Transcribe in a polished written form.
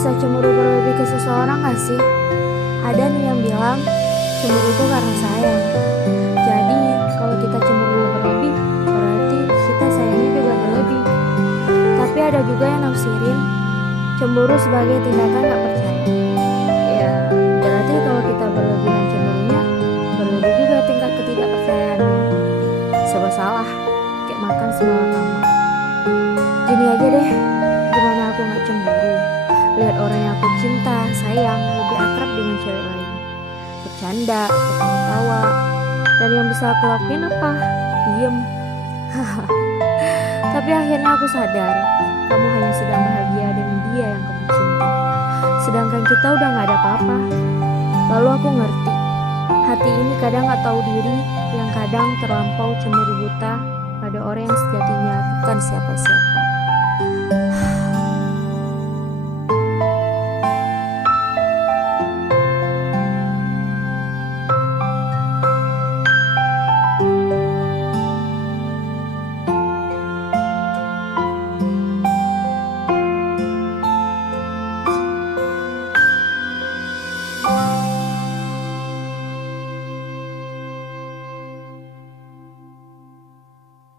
merasa cemburu berlebih ke seseorang gak sih? Ada nih yang bilang cemburu itu karena sayang. Jadi kalau kita cemburu berlebih, berarti kita sayangnya juga berlebih. Tapi ada juga yang nafsirin cemburu sebagai tindakan gak percaya. Ya berarti kalau kita berlebihan cemburunya, berlebih juga tingkat ketidakpercayaannya. Serba salah, kayak makan semalam lama. Gini aja deh, gimana aku gak cemburu lihat orang yang aku cinta, sayang, lebih akrab dengan cewek lain, bercanda, ketawa-tawa. Dan yang bisa aku lakuin apa? Diem. Tapi akhirnya aku sadar, kamu hanya sedang bahagia dengan dia yang kamu cinta, sedangkan kita udah gak ada apa-apa. Lalu aku ngerti, hati ini kadang gak tahu diri, yang kadang terlampau cemburu buta pada orang yang sejatinya bukan siapa-siapa.